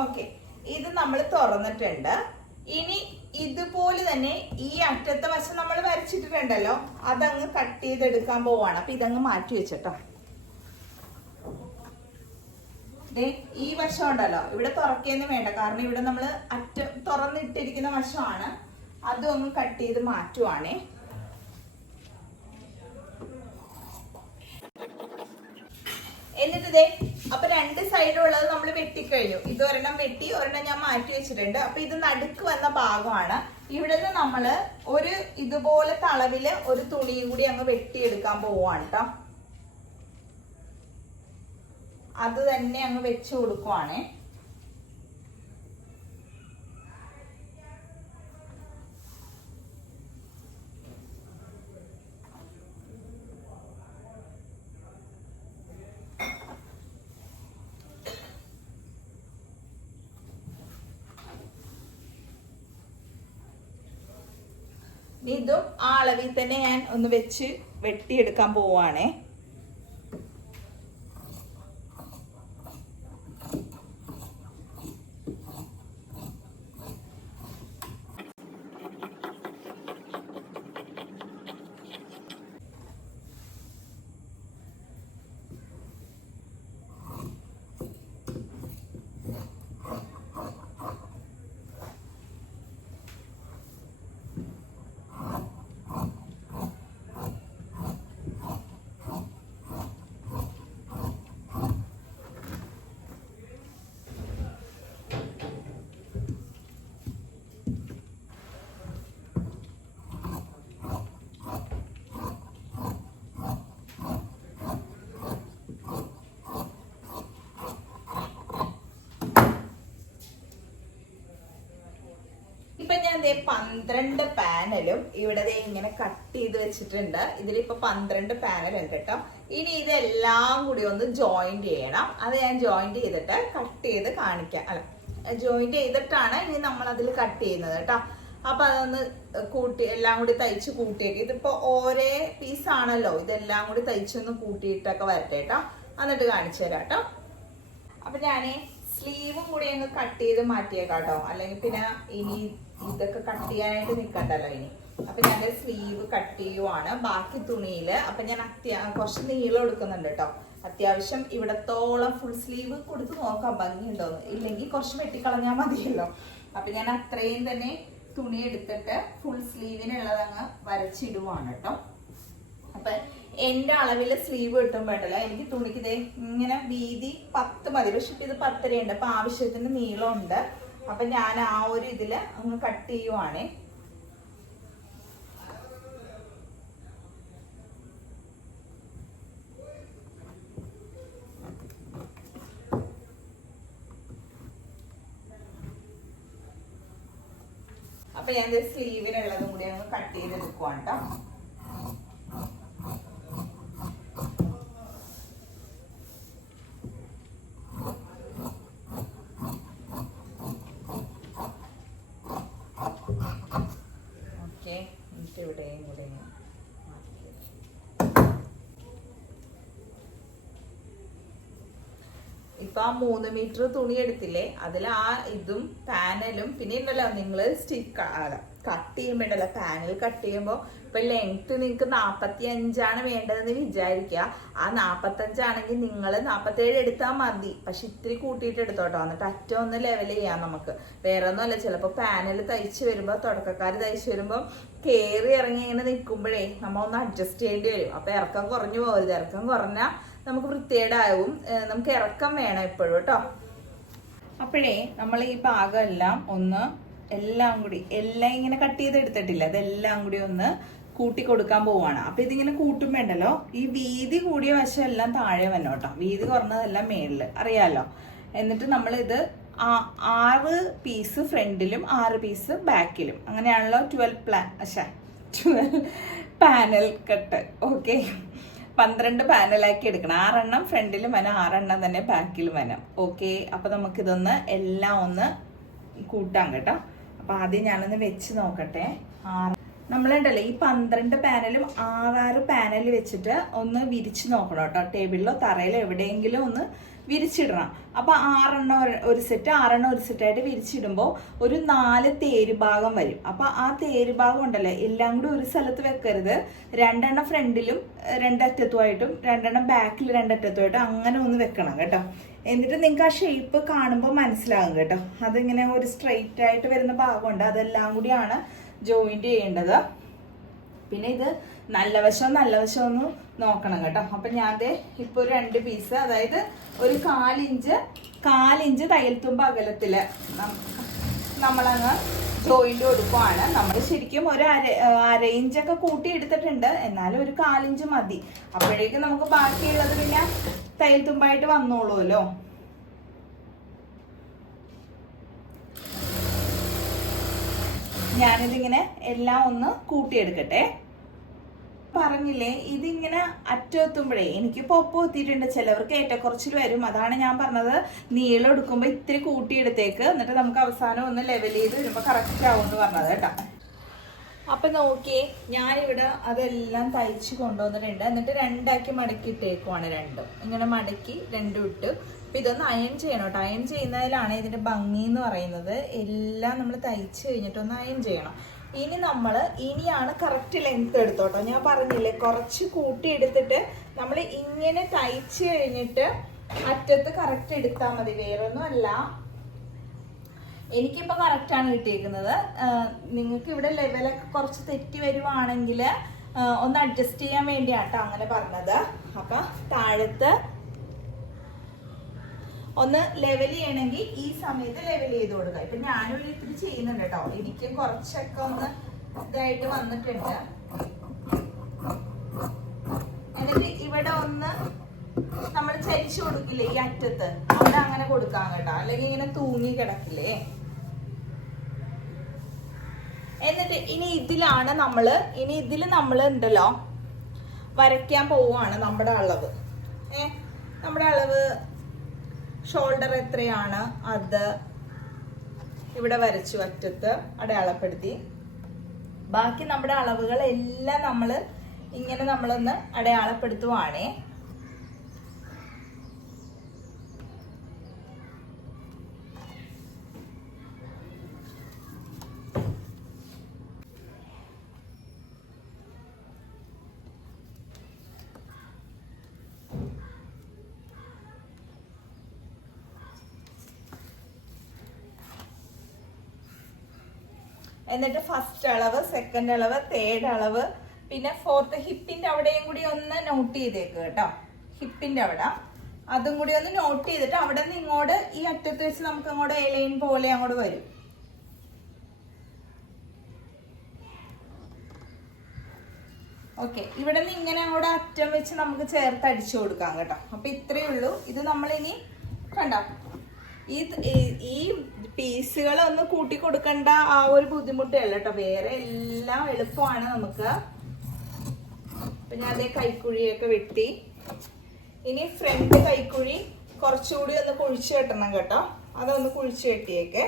ഓക്കെ, ഇത് നമ്മൾ തുറന്നിട്ടുണ്ട്. ഇനി ഇതുപോലെ തന്നെ ഈ അറ്റത്തെ വശം നമ്മൾ വരച്ചിട്ടുണ്ടല്ലോ, അതങ്ങ് കട്ട് ചെയ്തെടുക്കാൻ പോവാണ്. അപ്പൊ ഇതങ്ങ് മാറ്റി വെച്ചിട്ടോ. ഈ വശം ഉണ്ടല്ലോ, ഇവിടെ തുറക്കൊന്നും വേണ്ട, കാരണം ഇവിടെ നമ്മൾ തുറന്നിട്ടിരിക്കുന്ന വശമാണ്. അതും ഒന്ന് കട്ട് ചെയ്ത് മാറ്റുവാണേ. എന്നിട്ട് അപ്പൊ 2 സൈഡുള്ളത് നമ്മൾ വെട്ടിക്കഴിഞ്ഞു. ഇത് ഒരെണ്ണം വെട്ടി, ഒരെണ്ണം ഞാൻ മാറ്റി വെച്ചിട്ടുണ്ട്. അപ്പൊ ഇത് നടുക്ക് വന്ന ഭാഗമാണ്. ഇവിടെ നിന്ന് നമ്മള് ഒരു ഇതുപോലത്തെ അളവില് ഒരു തുണിയും കൂടി അങ്ങ് വെട്ടിയെടുക്കാൻ പോവാണ് കേട്ടോ. അത് തന്നെ അങ്ങ് വെച്ചു കൊടുക്കുവാണേ. ഇതും ആ അളവിൽ തന്നെ ഞാൻ ഒന്ന് വെച്ച് വെട്ടിയെടുക്കാൻ പോവാണേ. ഞാൻ 12 പാനലും ഇവിടെ ഇങ്ങനെ കട്ട് ചെയ്ത് വെച്ചിട്ടുണ്ട്. ഇതിലിപ്പോ 12 പാനലും കേട്ടോ. ഇനി ഇതെല്ലാം കൂടി ഒന്ന് ജോയിന്റ് ചെയ്യണം. അത് ഞാൻ ജോയിന്റ് ചെയ്തിട്ട് കട്ട് ചെയ്ത് കാണിക്കാം. അല്ല, ജോയിന്റ് ചെയ്തിട്ടാണ് ഇനി നമ്മൾ അതിൽ കട്ട് ചെയ്യുന്നത് കേട്ടോ. അപ്പൊ അതൊന്ന് കൂട്ടി എല്ലാം കൂടി തയ്ച്ച് കൂട്ടിയിട്ട്, ഇതിപ്പോ ഓരോ പീസാണല്ലോ, ഇതെല്ലാം കൂടി തയ്ച്ചൊന്ന് കൂട്ടിയിട്ടൊക്കെ വരട്ടെ കേട്ടോ. എന്നിട്ട് കാണിച്ചു തരാം കേട്ടോ. അപ്പൊ ഞാനേ സ്ലീവും കൂടി അങ്ങ് കട്ട് ചെയ്ത് മാറ്റിയേക്കാം കേട്ടോ. അല്ലെങ്കിൽ പിന്നെ ഇനി ഇതൊക്കെ കട്ട് ചെയ്യാനായിട്ട് നിൽക്കണ്ടല്ലോ ഇനി. അപ്പൊ ഞാൻ സ്ലീവ് കട്ട് ചെയ്യുവാണ് ബാക്കി തുണിയില്. അപ്പൊ ഞാൻ കുറച്ച് നീളം എടുക്കുന്നുണ്ട് കേട്ടോ. അത്യാവശ്യം ഇവിടത്തോളം ഫുൾ സ്ലീവ് കൊടുത്ത് നോക്കാം ഭംഗിയുണ്ടോന്ന്. ഇല്ലെങ്കിൽ കുറച്ച് വെട്ടിക്കളഞ്ഞാൽ മതിയല്ലോ. അപ്പൊ ഞാൻ അത്രയും തന്നെ തുണി എടുത്തിട്ട് ഫുൾ സ്ലീവിനുള്ളതങ്ങ് വരച്ചിടുവാണ് കേട്ടോ. അപ്പൊ എന്റെ അളവില് സ്ലീവ് കിട്ടുമ്പോണ്ടല്ലോ, എനിക്ക് തുണിക്ക് ഇതേ ഇങ്ങനെ വീതി 10 മതി. പക്ഷെ ഇത് 10 ഉണ്ട്. അപ്പൊ ആവശ്യത്തിന് നീളമുണ്ട്. അപ്പൊ ഞാൻ ആ ഒരു ഇതില് അങ്ങ് കട്ട് ചെയ്യുവാണേ. അപ്പൊ ഞാൻ സ്ലീവിനുള്ളതും കൂടി അങ്ങ് കട്ട് ചെയ്തെടുക്കുവാണ് കേട്ടോ. ഇപ്പൊ ആ 3 മീറ്റർ തുണി എടുത്തില്ലേ, അതിൽ ആ ഇതും പാനലും പിന്നെ ഉണ്ടല്ലോ നിങ്ങള് കട്ട് ചെയ്യുമ്പോണ്ടല്ലോ, പാനൽ കട്ട് ചെയ്യുമ്പോ ഇപ്പൊ ലെങ്ത് നിങ്ങൾക്ക് 45 വേണ്ടതെന്ന് വിചാരിക്കുക. ആ 45 ആണെങ്കിൽ നിങ്ങൾ 47 എടുത്താൽ മതി. പക്ഷെ ഇത്തിരി കൂട്ടിയിട്ട് എടുത്തോട്ടോ. എന്നിട്ട് അറ്റം ഒന്ന് ലെവൽ ചെയ്യാം നമുക്ക്. വേറെ ഒന്നുമല്ല, ചിലപ്പോ പാനൽ തയ്ച്ച് വരുമ്പോ, തുടക്കക്കാർ തയ്ച്ച് വരുമ്പോ കയറി ഇറങ്ങി ഇങ്ങനെ നിൽക്കുമ്പോഴേ നമ്മൾ ഒന്ന് അഡ്ജസ്റ്റ് ചെയ്യേണ്ടി വരും. അപ്പൊ ഇറക്കം കുറഞ്ഞു പോകരുത്. ഇറക്കം കുറഞ്ഞാൽ നമുക്ക് വൃത്തികേടാവും. നമുക്ക് ഇറക്കം വേണം എപ്പോഴും കേട്ടോ. അപ്പോഴേ നമ്മൾ ഈ ഭാഗമെല്ലാം ഒന്ന് എല്ലാം കൂടി എല്ലാം ഇങ്ങനെ കട്ട് ചെയ്ത് എടുത്തിട്ടില്ല, അതെല്ലാം കൂടി ഒന്ന് കൂട്ടി കൊടുക്കാൻ പോവാണ്. അപ്പൊ ഇതിങ്ങനെ കൂട്ടുമ്പോണ്ടല്ലോ, ഈ വീതി കൂടിയ വശം എല്ലാം താഴെ വന്നോ കേട്ടോ. വീതി കുറഞ്ഞതെല്ലാം മേളില് അറിയാലോ. എന്നിട്ട് നമ്മൾ ഇത് 6 പീസ് ഫ്രണ്ടിലും 6 പീസ് ബാക്കിലും, അങ്ങനെയാണല്ലോ 12 പാനൽ കട്ട്. ഓക്കെ, 12 പാനലാക്കി എടുക്കണം. 6 എണ്ണം ഫ്രണ്ടിലും വേണം, 6 എണ്ണം തന്നെ ബാക്കിലും വേണം. ഓക്കെ, അപ്പൊ നമുക്കിതൊന്ന് എല്ലാം ഒന്ന് കൂട്ടാം കേട്ടോ. അപ്പൊ ആദ്യം ഞാനൊന്ന് വെച്ച് നോക്കട്ടെ. നമ്മളുണ്ടല്ലോ ഈ 12 പാനലും 6 പാനൽ വെച്ചിട്ട് ഒന്ന് വിരിച്ചു നോക്കണം കേട്ടോ. ടേബിളിലോ തറയിലോ എവിടെയെങ്കിലും ഒന്ന് വിരിച്ചിടണം. അപ്പൊ 6 എണ്ണം ഒരു സെറ്റ്, 6 എണ്ണം ഒരു സെറ്റായിട്ട് വിരിച്ചിടുമ്പോൾ ഒരു 4 തേര് ഭാഗം വരും. അപ്പൊ ആ തേര് ഭാഗം ഉണ്ടല്ലോ എല്ലാം കൂടി ഒരു സ്ഥലത്ത് വെക്കരുത്. 2 എണ്ണം ഫ്രണ്ടിലും 2 അറ്റത്തുമായിട്ടും 2 എണ്ണം ബാക്കിൽ 2 അറ്റത്തുമായിട്ടും അങ്ങനെ ഒന്ന് വെക്കണം കേട്ടോ. എന്നിട്ട് നിങ്ങൾക്ക് ആ ഷേപ്പ് കാണുമ്പോൾ മനസ്സിലാകും കേട്ടോ. അതിങ്ങനെ ഒരു സ്ട്രെയിറ്റ് ആയിട്ട് വരുന്ന ഭാഗമുണ്ട്, അതെല്ലാം കൂടിയാണ് ജോയിന്റ് ചെയ്യേണ്ടത്. പിന്നെ ഇത് നല്ല വശം ഒന്ന് നോക്കണം കേട്ടോ. അപ്പൊ ഞാൻ ഇപ്പൊ ഒരു 2 പീസ്, അതായത് ഒരു 1/4 ഇഞ്ച് തയ്യൽ തുമ്പ് അകലത്തില് നമ്മളങ്ങ് ജോയിന്റ് കൊടുക്കുവാണ്. നമ്മൾ ശരിക്കും ഒരു അര ഇഞ്ചൊക്കെ കൂട്ടി എടുത്തിട്ടുണ്ട്, എന്നാലും ഒരു 1/4 ഇഞ്ച് മതി. അപ്പോഴേക്കും നമുക്ക് ബാക്കിയുള്ളത് പിന്നെ തയ്യൽ തുമ്പായിട്ട് വന്നോളൂല്ലോ. ഞാനിതിങ്ങനെ എല്ലാം ഒന്ന് കൂട്ടിയെടുക്കട്ടെ. പറഞ്ഞില്ലേ, ഇതിങ്ങനെ അറ്റെത്തുമ്പോഴേ എനിക്കിപ്പോൾ ഒപ്പം എത്തിയിട്ടുണ്ട്. ചിലവർക്ക് ഏറ്റക്കുറച്ചിൽ വരും. അതാണ് ഞാൻ പറഞ്ഞത്, നീളം എടുക്കുമ്പോൾ ഇത്തിരി കൂട്ടിയെടുത്തേക്ക്, എന്നിട്ട് നമുക്ക് അവസാനം ഒന്ന് ലെവൽ ചെയ്ത് വരുമ്പോൾ കറക്റ്റ് ആവും എന്ന് പറഞ്ഞത് കേട്ടോ. അപ്പൊ നോക്കിയേ, ഞാനിവിടെ അതെല്ലാം തയ്ച്ച് കൊണ്ടുവന്നിട്ടുണ്ട്. എന്നിട്ട് രണ്ടാക്കി മടക്കി ഇട്ടേക്കുവാണ്. രണ്ടും ഇങ്ങനെ മടക്കി രണ്ടും ഇട്ട്. അപ്പൊ ഇതൊന്ന് അയൺ ചെയ്യണം കേട്ടോ. അയൺ ചെയ്യുന്നതിലാണ് ഇതിന്റെ ഭംഗി എന്ന് പറയുന്നത്. എല്ലാം നമ്മൾ തയ്ച്ച് കഴിഞ്ഞിട്ടൊന്ന് അയൺ ചെയ്യണം. ഇനിയാണ് കറക്റ്റ് ലെങ്ത് എടുത്തോട്ടോ. ഞാൻ പറഞ്ഞില്ലേ, കുറച്ച് കൂട്ടി എടുത്തിട്ട് നമ്മൾ ഇങ്ങനെ തയ്ച്ച് കഴിഞ്ഞിട്ട് അറ്റത്ത് കറക്റ്റ് എടുത്താൽ മതി. വേറൊന്നും അല്ല, എനിക്കിപ്പോൾ കറക്റ്റാണ് കിട്ടിയിരിക്കുന്നത്. നിങ്ങൾക്ക് ഇവിടെ ലെവലൊക്കെ കുറച്ച് തെറ്റി വരുവാണെങ്കിൽ ഒന്ന് അഡ്ജസ്റ്റ് ചെയ്യാൻ വേണ്ടിയാട്ടോ അങ്ങനെ പറഞ്ഞത്. അപ്പം താഴത്ത് ഒന്ന് ലെവൽ ചെയ്യണമെങ്കിൽ ഈ സമയത്ത് ലെവൽ ചെയ്ത് കൊടുക്കുക. ഇപ്പം ഞാനും ഇത്തിരി ചെയ്യുന്നുണ്ട് കേട്ടോ. എനിക്കും കുറച്ചൊക്കെ ഒന്ന് ഇതായിട്ട് വന്നിട്ടുണ്ട്. എന്നിട്ട് ഇവിടെ ഒന്ന് നമ്മൾ ചരിച്ചു കൊടുക്കില്ലേ ഈ അറ്റത്ത്, അവിടെ അങ്ങനെ കൊടുക്കാം കേട്ടോ. അല്ലെങ്കിൽ ഇങ്ങനെ തൂങ്ങി കിടക്കില്ലേ. എന്നിട്ട് ഇനി ഇതിൽ നമ്മൾ ഉണ്ടല്ലോ വരയ്ക്കാൻ പോവുകയാണ് നമ്മുടെ അളവ്. നമ്മുടെ അളവ് ഷോൾഡർ എത്രയാണ് അത് ഇവിടെ വരച്ചു, അറ്റത്ത് അടയാളപ്പെടുത്തി. ബാക്കി നമ്മുടെ അളവുകളെല്ലാം നമ്മളൊന്ന് അടയാളപ്പെടുത്തുവാണേ. എന്നിട്ട് ഫസ്റ്റ് അളവ്, സെക്കൻഡ് അളവ്, തേർഡ് അളവ്, പിന്നെ ഫോർത്ത് ഹിപ്പിന്റെ അവിടെയും കൂടി ഒന്ന് നോട്ട് ചെയ്തേക്ക് കേട്ടോ. ഹിപ്പിന്റെ അവിടെ അതും കൂടി ഒന്ന് നോട്ട് ചെയ്തിട്ട് അവിടെ നിന്ന് ഇങ്ങോട്ട് ഈ അറ്റത്ത് വെച്ച് നമുക്ക് അങ്ങോട്ട് എലൈൻ പോലെ അങ്ങോട്ട് വരും. ഓക്കെ, ഇവിടെ നിന്ന് ഇങ്ങനെ അങ്ങോട്ട് അറ്റം വെച്ച് നമുക്ക് ചേർത്ത് അടിച്ചു കൊടുക്കാം കേട്ടോ. അപ്പൊ ഇത്രയേ ഉള്ളൂ. ഇത് നമ്മളിനി കണ്ടോ, ഈ പീസുകളൊന്നും കൂട്ടി കൊടുക്കേണ്ട ആ ഒരു ബുദ്ധിമുട്ടല്ല കേട്ടോ. വേറെ എല്ലാം എളുപ്പമാണ് നമുക്ക്. അപ്പൊ ഞാൻ അതേ കൈക്കുഴിയൊക്കെ വെട്ടി. ഇനി ഫ്രണ്ട് കൈക്കുഴി കുറച്ചുകൂടി ഒന്ന് കുഴിച്ചു കെട്ടണം കേട്ടോ. അതൊന്ന് കുഴിച്ചു കെട്ടിയേക്കെ.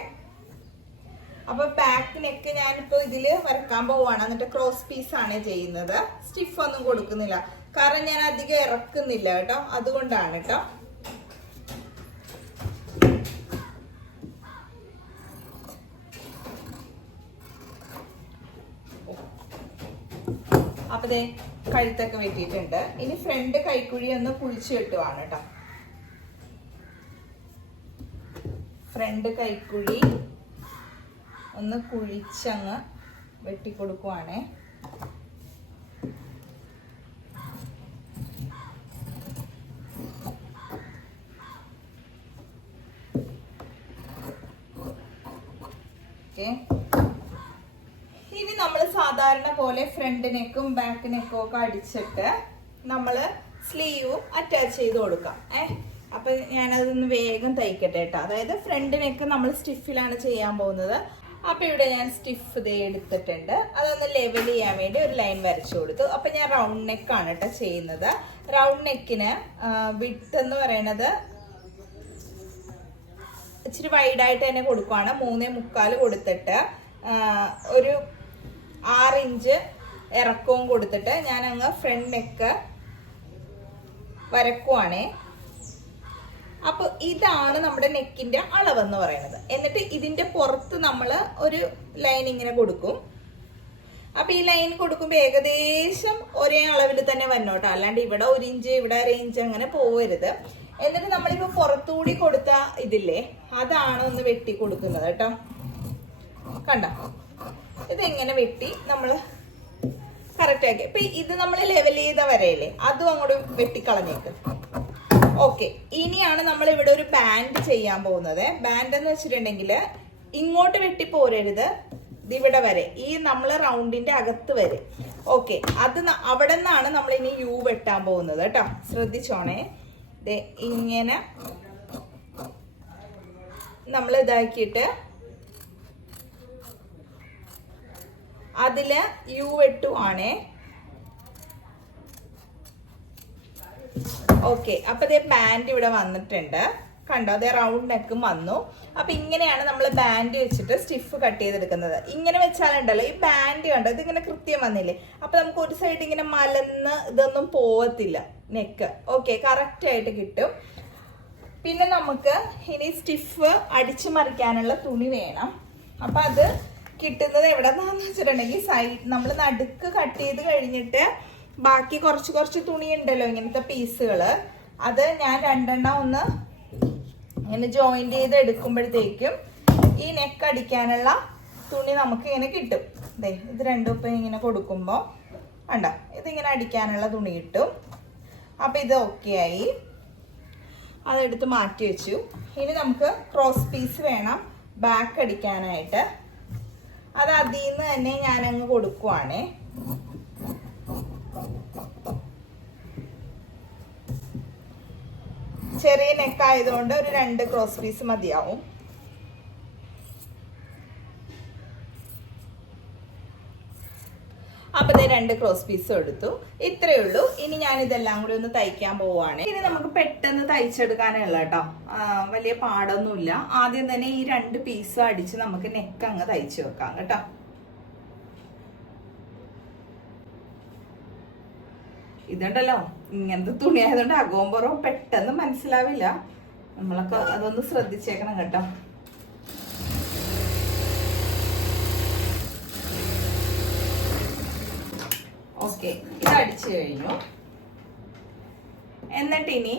അപ്പൊ ബാക്ക് നെക്ക് ഞാനിപ്പോ ഇതില് വരക്കാൻ പോവാണ്. എന്നിട്ട് ക്രോസ് പീസ് ആണ് ചെയ്യുന്നത്. സ്റ്റിഫ് ഒന്നും കൊടുക്കുന്നില്ല, കാരണം ഞാൻ അധികം ഇറക്കുന്നില്ല കേട്ടോ. അതുകൊണ്ടാണ് കേട്ടോ. അപ്പൊ ദേ കഴുത്തൊക്കെ വെട്ടിയിട്ടുണ്ട്. ഇനി ഫ്രണ്ട് കൈക്കുഴി ഒന്ന് കുഴിച്ചു കെട്ടുവാണ് കേട്ടോ. ഫ്രണ്ട് കൈക്കുഴി ഒന്ന് കുഴിച്ചങ്ങ് വെട്ടിക്കൊടുക്കുവാണേ. ഓക്കെ, ഇനി നമ്മൾ സാധാരണ പോലെ ഫ്രണ്ട് നെക്കും ബാക്ക് നെക്കും ഒക്കെ അടിച്ചിട്ട് നമ്മൾ സ്ലീവും അറ്റാച്ച് ചെയ്ത് കൊടുക്കാം. അപ്പൊ ഞാനതൊന്ന് വേഗം തയ്ക്കട്ടെ കേട്ടോ. അതായത് ഫ്രണ്ട് നെക്ക് നമ്മൾ സ്റ്റിഫിലാണ് ചെയ്യാൻ പോകുന്നത്. അപ്പൊ ഇവിടെ ഞാൻ സ്റ്റിഫ് ദേ എടുത്തിട്ടുണ്ട്. അതൊന്ന് ലെവൽ ചെയ്യാൻ വേണ്ടി ഒരു ലൈൻ വരച്ചു കൊടുത്തു. അപ്പൊ ഞാൻ റൗണ്ട് നെക്കാണ് കേട്ടോ ചെയ്യുന്നത്. റൗണ്ട് നെക്കിന് വിഡ്ത്ത് എന്ന് പറയുന്നത് ഇച്ചിരി വൈഡായിട്ട് തന്നെ കൊടുക്കുവാണ്. 3.25 കൊടുത്തിട്ട് ഒരു 6 ഇഞ്ച് ഇറക്കവും കൊടുത്തിട്ട് ഞാൻ അങ്ങ് ഫ്രണ്ട് നെക്ക് വരക്കുവാണേ. അപ്പൊ ഇതാണ് നമ്മുടെ നെക്കിന്റെ അളവെന്ന് പറയുന്നത്. എന്നിട്ട് ഇതിന്റെ പുറത്ത് നമ്മൾ ഒരു ലൈൻ ഇങ്ങനെ കൊടുക്കും. അപ്പൊ ഈ ലൈൻ കൊടുക്കുമ്പോൾ ഏകദേശം ഒരേ അളവിൽ തന്നെ വന്നോട്ടോ. അല്ലാണ്ട് ഇവിടെ 1 ഇഞ്ച് ഇവിടെ 1 ഇഞ്ച് അങ്ങനെ പോവരുത്. എന്നിട്ട് നമ്മളിപ്പോ പുറത്തുകൂടി കൊടുത്ത ഇതില്ലേ, അതാണ് ഒന്ന് വെട്ടി കൊടുക്കുന്നത് കേട്ടോ. കണ്ടോ, ഇതെങ്ങനെ വെട്ടി നമ്മൾ കറക്റ്റ് ആക്കി. ഇപ്പൊ ഇത് നമ്മൾ ലെവൽ ചെയ്ത വരയില്ലേ, അതും അങ്ങോട്ട് വെട്ടിക്കളഞ്ഞേക്ക്. ഓക്കെ, ഇനിയാണ് നമ്മൾ ഇവിടെ ഒരു ബാൻഡ് ചെയ്യാൻ പോകുന്നത്. ബാൻഡ് എന്ന് വെച്ചിട്ടുണ്ടെങ്കിൽ ഇങ്ങോട്ട് വെട്ടി പോരരുത്, ഇവിടെ വരെ, ഈ നമ്മൾ റൗണ്ടിന്റെ അകത്ത് വരെ. ഓക്കെ, അത് അവിടെ നിന്നാണ് നമ്മൾ ഇനി യു വെട്ടാൻ പോകുന്നത് കേട്ടോ. ശ്രദ്ധിച്ചോണേ. ഇങ്ങനെ നമ്മൾ ഇതാക്കിയിട്ട് അതില് യു വെട്ടുവാണേ. ഓക്കെ, അപ്പൊ ദേ ബാൻഡ് ഇവിടെ വന്നിട്ടുണ്ട്. കണ്ടോ, അതേ റൗണ്ട് നെക്കും വന്നു. അപ്പൊ ഇങ്ങനെയാണ് നമ്മൾ ബാൻഡ് വെച്ചിട്ട് സ്റ്റിഫ് കട്ട് ചെയ്തെടുക്കുന്നത്. ഇങ്ങനെ വെച്ചാലുണ്ടല്ലോ ഈ ബാൻഡ് കണ്ടോ ഇതിങ്ങനെ കൃത്യം വന്നില്ലേ, അപ്പൊ നമുക്ക് ഒരു സൈഡ് ഇങ്ങനെ മലന്ന് ഇതൊന്നും പോവത്തില്ല നെക്ക്. ഓക്കെ, കറക്റ്റ് ആയിട്ട് കിട്ടും. പിന്നെ നമുക്ക് ഇനി സ്റ്റിഫ് അടിച്ചു മറിക്കാനുള്ള തുണി വേണം. അപ്പൊ അത് കിട്ടുന്നത് എവിടെന്നാന്ന് വെച്ചിട്ടുണ്ടെങ്കിൽ സൈഡ് നമ്മൾ നടുക്ക് കട്ട് ചെയ്ത് കഴിഞ്ഞിട്ട് ബാക്കി കുറച്ച് തുണി ഉണ്ടല്ലോ ഇങ്ങനത്തെ പീസുകള്, അത് ഞാൻ 2 എണ്ണം ഒന്ന് ഇങ്ങനെ ജോയിന്റ് ചെയ്ത് എടുക്കുമ്പോഴത്തേക്കും ഈ നെക്ക് അടിക്കാനുള്ള തുണി നമുക്ക് ഇങ്ങനെ കിട്ടും. ദേ ഇത് രണ്ടും ഇപ്പം ഇങ്ങനെ കൊടുക്കുമ്പോൾ കണ്ടോ ഇതിങ്ങനെ അടിക്കാനുള്ള തുണി കിട്ടും. അപ്പം ഇത് ഓക്കെ ആയി, അതെടുത്ത് മാറ്റി വെച്ചു. ഇനി നമുക്ക് ക്രോസ് പീസ് വേണം ബാക്ക് അടിക്കാനായിട്ട്. അത് അതിൽ നിന്ന് തന്നെ ഞാനങ്ങ് കൊടുക്കുവാണേ. ചെറിയ നെക്കായതുകൊണ്ട് ഒരു 2 ക്രോസ് പീസ് മതിയാവും. അപ്പൊ 2 ക്രോസ് പീസ് എടുത്തു. ഇത്രയേ ഉള്ളൂ. ഇനി ഞാൻ ഇതെല്ലാം കൂടി ഒന്ന് തയ്ക്കാൻ പോവാണ്. ഇനി നമുക്ക് പെട്ടെന്ന് തയ്ച്ചെടുക്കാനുള്ള കേട്ടോ, വലിയ പാടൊന്നുമില്ല. ആദ്യം തന്നെ ഈ 2 പീസ് അടിച്ച് നമുക്ക് നെക്ക് അങ്ങ് തയ്ച്ചു വെക്കാം കേട്ടോ. ഇതുണ്ടല്ലോ ഇങ്ങനത്തെ തുണി ആയതുകൊണ്ട് അകോമ്പുറവും പെട്ടെന്ന് മനസ്സിലാവില്ല. നമ്മളൊക്കെ അതൊന്ന് ശ്രദ്ധിച്ചേക്കണം കേട്ടോ. ഓക്കെ, ഇത് അടിച്ചു കഴിഞ്ഞു. എന്നിട്ട് ഇനി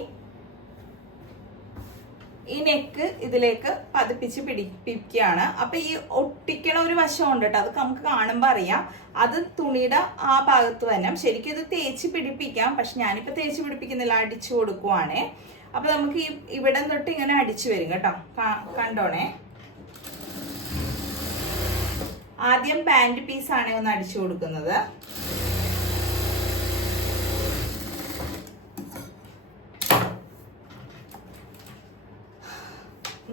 ഈ നെക്ക് ഇതിലേക്ക് പതിപ്പിച്ച് പിടിപ്പിക്കുകയാണ്. അപ്പൊ ഈ ഒട്ടിക്കണ ഒരു വശം ഉണ്ട് കേട്ടോ, അത് നമുക്ക് കാണുമ്പോൾ അറിയാം. അത് തുണിയുടെ ആ ഭാഗത്ത് തന്നെ. ശരിക്കും ഇത് തേച്ച് പിടിപ്പിക്കാം, പക്ഷെ ഞാനിപ്പോ തേച്ച് പിടിപ്പിക്കുന്നില്ല, അടിച്ചു കൊടുക്കുവാണേ. അപ്പൊ നമുക്ക് ഈ ഇവിടെ തൊട്ട് ഇങ്ങനെ അടിച്ചു വരും കേട്ടോ, കണ്ടോണേ. ആദ്യം പാന്റ് പീസാണ് ഒന്ന് അടിച്ചു കൊടുക്കുന്നത്.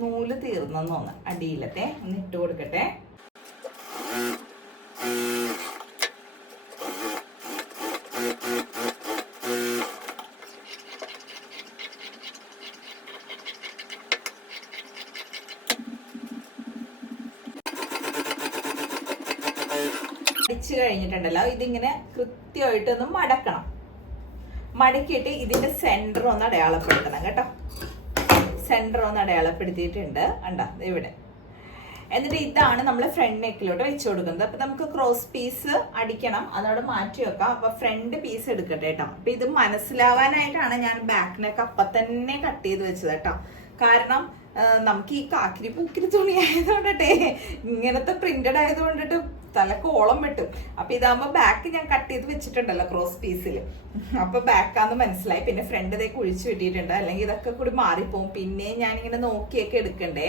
നൂല് തീർന്നെന്ന് തോന്നുന്നു, അടിയിലത്തെ ഒന്ന് ഇട്ട് കൊടുക്കട്ടെ. അടിച്ചു കഴിഞ്ഞിട്ടുണ്ടല്ലോ, ഇതിങ്ങനെ കൃത്യമായിട്ടൊന്ന് മടക്കണം. മടക്കിയിട്ട് ഇതിന്റെ സെന്റർ ഒന്ന് അടയാളപ്പെടുത്തണം കേട്ടോ. സെന്റർ ഒന്ന് അടയാളപ്പെടുത്തിയിട്ടുണ്ട് കണ്ടോ ഇവിടെ. എന്നിട്ട് ഇതാണ് നമ്മൾ ഫ്രണ്ട് നെക്കിലോട്ട് വെച്ച് കൊടുക്കുന്നത്. അപ്പൊ നമുക്ക് ക്രോസ് പീസ് അടിക്കണം, അതോടെ മാറ്റി വെക്കാം. അപ്പൊ ഫ്രണ്ട് പീസ് എടുക്കട്ടെ കേട്ടോ. അപ്പൊ ഇത് മനസ്സിലാവാനായിട്ടാണ് ഞാൻ ബാക്ക് നെക്ക് അപ്പൊ തന്നെ കട്ട് ചെയ്ത് വെച്ചത് കേട്ടോ. കാരണം നമുക്ക് ഈ കാക്കിരി പൂക്കിരി തുണി ആയതുകൊണ്ടേ, ഇങ്ങനത്തെ പ്രിന്റഡ് ആയതുകൊണ്ടിട്ട് തലക്കോളം വെട്ടും. അപ്പൊ ഇതാകുമ്പോ ബാക്ക് ഞാൻ കട്ട് ചെയ്ത് വെച്ചിട്ടുണ്ടല്ലോ ക്രോസ് പീസിൽ. അപ്പൊ ബാക്കാന്ന് മനസ്സിലായി. പിന്നെ ഫ്രണ്ട് ഇതേ കുഴിച്ചു വിട്ടിട്ടുണ്ട്, അല്ലെങ്കിൽ ഇതൊക്കെ കൂടി മാറിപ്പോവും. പിന്നെ ഞാനിങ്ങനെ നോക്കിയൊക്കെ എടുക്കണ്ടേ.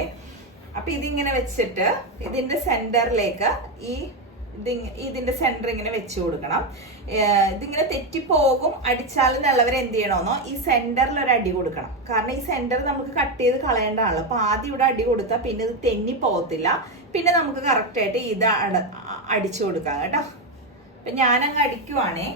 അപ്പൊ ഇതിങ്ങനെ വെച്ചിട്ട് ഇതിന്റെ സെന്ററിലേക്ക് ഇതിന്റെ സെന്റർ ഇങ്ങനെ വെച്ചു കൊടുക്കണം. ഇതിങ്ങനെ തെറ്റിപ്പോകും. അടിച്ചാലും നല്ലവരെ എന്ത് ചെയ്യണമെന്നോ ഈ സെന്ററിൽ ഒരു അടി കൊടുക്കണം. കാരണം ഈ സെന്റർ നമുക്ക് കട്ട് ചെയ്ത് കളയേണ്ടതാണല്ലോ. അപ്പൊ ആദ്യം ഇവിടെ അടി കൊടുത്താൽ പിന്നെ ഇത് തെന്നി പോകത്തില്ല. പിന്നെ നമുക്ക് കറക്റ്റ് ആയിട്ട് ഇത് അടിച്ചു കൊടുക്കാം കേട്ടോ. അപ്പൊ ഞാനങ്ങ് അടിക്കുവാണേ.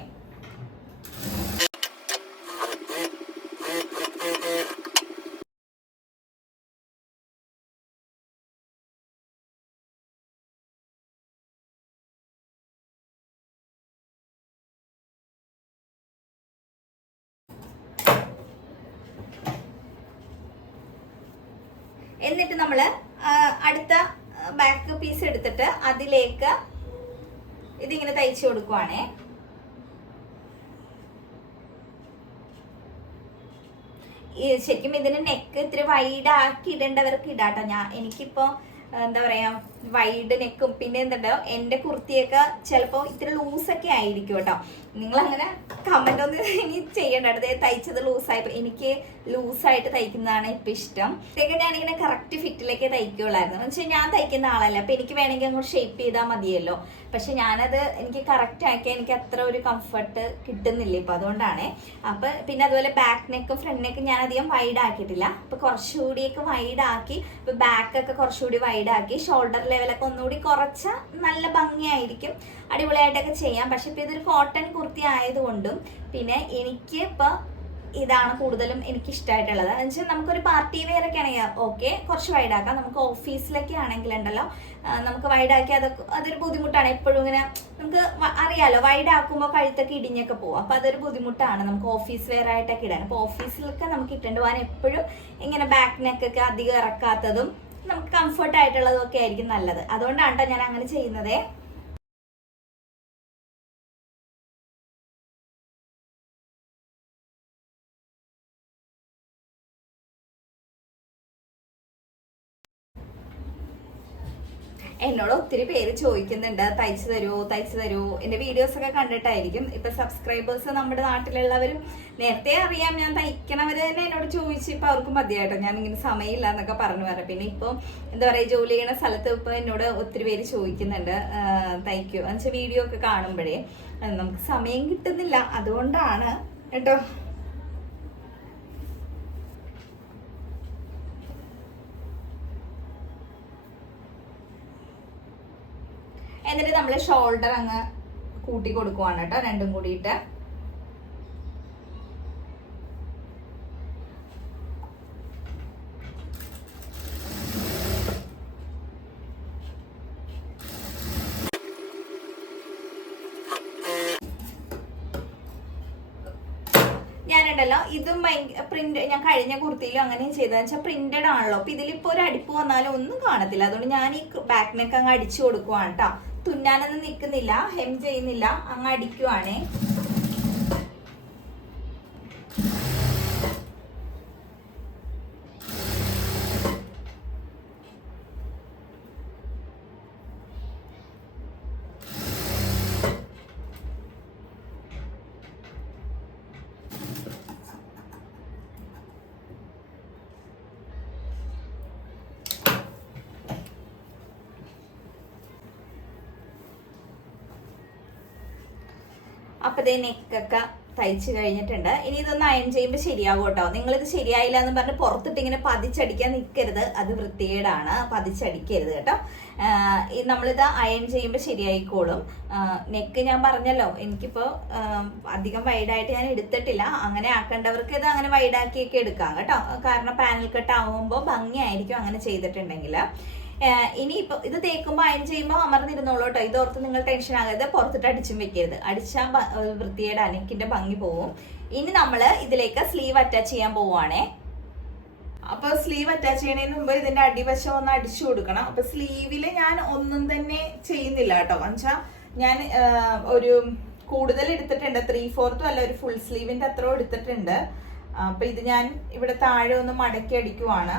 എന്നിട്ട് നമ്മള് അടുത്ത ബാക്ക് പീസ് എടുത്തിട്ട് അതിലേക്ക് ഇതിങ്ങനെ തയ്ച്ചു കൊടുക്കുവാണേ. ശരിക്കും ഇതിന് നെക്ക് ഇത്തിരി വൈഡ് ആക്കി ഇടേണ്ടവർക്ക് ഇടാട്ടോ. എനിക്കിപ്പോ എന്താ പറയാ വൈഡ് നെക്കും പിന്നെ എന്തുണ്ടോ എന്റെ കുർത്തിയൊക്കെ ചിലപ്പോ ഇത്തിരി ലൂസൊക്കെ ആയിരിക്കും കേട്ടോ. നിങ്ങൾ അങ്ങനെ കമന്റ് ഒന്നും ഇനി ചെയ്യണ്ട. തയ്ച്ചത് ലൂസായപ്പോ എനിക്ക് ലൂസായിട്ട് തയ്ക്കുന്നതാണ് ഇപ്പൊ ഇഷ്ടം. ഇതൊക്കെ ഞാനിങ്ങനെ കറക്റ്റ് ഫിറ്റിലേക്ക് തയ്ക്കുള്ളായിരുന്നു. എന്ന് വെച്ചാൽ ഞാൻ തയ്ക്കുന്ന ആളല്ല, അപ്പൊ എനിക്ക് വേണമെങ്കിൽ അങ്ങോട്ട് ഷേപ്പ് ചെയ്താൽ മതിയല്ലോ. പക്ഷെ ഞാനത് എനിക്ക് കറക്റ്റ് ആക്കിയാൽ എനിക്ക് അത്ര ഒരു കംഫർട്ട് കിട്ടുന്നില്ല ഇപ്പൊ, അതുകൊണ്ടാണ്. അപ്പൊ പിന്നെ അതുപോലെ ബാക്ക് നെക്കും ഫ്രണ്ട് നെക്കും ഞാൻ അധികം വൈഡ് ആക്കിയിട്ടില്ല. അപ്പൊ കുറച്ചുകൂടിയൊക്കെ വൈഡ് ആക്കി, ഇപ്പൊ ബാക്കൊക്കെ കുറച്ചുകൂടി വൈഡ് ആക്കി, ഷോൾഡർ ലെവലൊക്കെ ഒന്നുകൂടി കുറച്ച നല്ല ഭംഗിയായിരിക്കും, അടിപൊളിയായിട്ടൊക്കെ ചെയ്യാം. പക്ഷെ ഇപ്പൊ ഇതൊരു കോട്ടൺ കുർത്തി ആയതുകൊണ്ടും പിന്നെ എനിക്ക് ഇപ്പൊ ഇതാണ് കൂടുതലും എനിക്ക് ഇഷ്ടമായിട്ടുള്ളത്. എന്ന് വെച്ചാൽ നമുക്കൊരു പാർട്ടി വെയർ ഒക്കെ ആണെങ്കിൽ ഓക്കെ കുറച്ച് വൈഡാക്കാം. നമുക്ക് ഓഫീസിലൊക്കെ ആണെങ്കിലുണ്ടല്ലോ നമുക്ക് വൈഡാക്കി അതൊരു ബുദ്ധിമുട്ടാണ്. എപ്പോഴും ഇങ്ങനെ നമുക്ക് അറിയാലോ വൈഡാക്കുമ്പോൾ കഴുത്തൊക്കെ ഇടിഞ്ഞൊക്കെ പോകും. അപ്പോൾ അതൊരു ബുദ്ധിമുട്ടാണ് നമുക്ക് ഓഫീസ് വെയർ ആയിട്ടൊക്കെ ഇടാൻ. അപ്പോൾ ഓഫീസിലൊക്കെ നമുക്ക് ഇട്ടുകൊണ്ട് പോകാൻ എപ്പോഴും ഇങ്ങനെ ബാക്ക് നെക്കൊക്കെ അധികം ഇറക്കാത്തതും നമുക്ക് കംഫർട്ട് ആയിട്ടുള്ളതും ഒക്കെ ആയിരിക്കും നല്ലത്. അതുകൊണ്ടാണ് കേട്ടോ ഞാൻ അങ്ങനെ ചെയ്യുന്നത്. എന്നോട് ഒത്തിരി പേര് ചോദിക്കുന്നുണ്ട് തയ്ച്ചു തരുമോ. എൻ്റെ വീഡിയോസൊക്കെ കണ്ടിട്ടായിരിക്കും. ഇപ്പം സബ്സ്ക്രൈബേഴ്സ് നമ്മുടെ നാട്ടിലുള്ളവരും നേരത്തെ അറിയാം ഞാൻ തയ്ക്കണവർ തന്നെ എന്നോട് ചോദിച്ചു. ഇപ്പം അവർക്ക് മതിയായിട്ടോ ഞാൻ ഇങ്ങനെ സമയമില്ല എന്നൊക്കെ പറഞ്ഞു പറയാം. പിന്നെ ഇപ്പോൾ എന്താ പറയുക ജോലി ചെയ്യുന്ന സ്ഥലത്ത് ഇപ്പോൾ എന്നോട് ഒത്തിരി പേര് ചോദിക്കുന്നുണ്ട് തയ്ക്കുമോ എന്ന് വെച്ചാൽ വീഡിയോ ഒക്കെ കാണുമ്പോഴേ നമുക്ക് സമയം കിട്ടുന്നില്ല. അതുകൊണ്ടാണ് കേട്ടോ. എന്നിട്ട് നമ്മൾ ഷോൾഡർ അങ്ങ് കൂട്ടി കൊടുക്കുവാണ് കേട്ടോ രണ്ടും കൂടിയിട്ട്. ഞാനുണ്ടല്ലോ ഇതും പ്രിന്റ് ഞാൻ കഴിഞ്ഞ കുർത്തിയിലും അങ്ങനെയും ചെയ്തതെന്ന് വെച്ചാൽ പ്രിന്റഡ് ആണല്ലോ. അപ്പൊ ഇതിലിപ്പോ ഒരു അടിപ്പ് വന്നാലും ഒന്നും കാണത്തില്ല. അതുകൊണ്ട് ഞാൻ ഈ ബാക്ക് നെക്ക് അങ്ങ് അടിച്ചു കൊടുക്കുവാണ് കേട്ടോ. തുന്നാനൊന്നും നിൽക്കുന്നില്ല, ഹെം ചെയ്യുന്നില്ല, അങ്ങ് അടിക്കുവാണേ. അപ്പൊ ഇതേ നെക്കൊക്കെ തയ്ച്ച് കഴിഞ്ഞിട്ടുണ്ട്. ഇനി ഇതൊന്ന് അയൺ ചെയ്യുമ്പോൾ ശരിയാകും കേട്ടോ. നിങ്ങളിത് ശരിയായില്ല എന്ന് പറഞ്ഞ് പുറത്തിട്ട് ഇങ്ങനെ പതിച്ചടിക്കാൻ നിൽക്കരുത്. അത് വൃത്തികേടാണ്, പതിച്ചടിക്കരുത് കേട്ടോ. നമ്മളിത് അയൺ ചെയ്യുമ്പോൾ ശരിയായിക്കോളും. നെക്ക് ഞാൻ പറഞ്ഞല്ലോ എനിക്കിപ്പോൾ അധികം വൈഡായിട്ട് ഞാൻ എടുത്തിട്ടില്ല. അങ്ങനെ ആക്കേണ്ടവർക്ക് ഇത് അങ്ങനെ വൈഡാക്കിയൊക്കെ എടുക്കാം കേട്ടോ. കാരണം പാനൽ കട്ട് ആകുമ്പോൾ ഭംഗിയായിരിക്കും അങ്ങനെ ചെയ്തിട്ടുണ്ടെങ്കിൽ. ഇനിയിപ്പോ ഇത് തേക്കുമ്പോൾ അയൺ ചെയ്യുമ്പോൾ അമർന്നിരുന്നോളൂ കേട്ടോ. ഇതോർത്ത് നിങ്ങൾ ടെൻഷൻ ആകരുത്. പുറത്തിട്ട് അടിച്ചും വെക്കരുത്. അടിച്ചാൽ വൃത്തിയുടെ നെക്കിന്റെ ഭംഗി പോവും. ഇനി നമ്മള് ഇതിലേക്ക് സ്ലീവ് അറ്റാച്ച് ചെയ്യാൻ പോവുകയാണേ. അപ്പൊ സ്ലീവ് അറ്റാച്ച് ചെയ്യുന്നതിന് മുമ്പ് ഇതിന്റെ അടിവശം ഒന്ന് അടിച്ചു കൊടുക്കണം. അപ്പൊ സ്ലീവില് ഞാൻ ഒന്നും തന്നെ ചെയ്യുന്നില്ല കേട്ടോ. എന്നുവെച്ചാൽ ഞാൻ ഒരു കൂടുതൽ എടുത്തിട്ടുണ്ട്. 3/4 അല്ല ഒരു ഫുൾ സ്ലീവിന്റെ അത്രയും എടുത്തിട്ടുണ്ട്. അപ്പൊ ഇത് ഞാൻ ഇവിടെ താഴെ ഒന്ന് മടക്കി അടിക്കുവാണ്.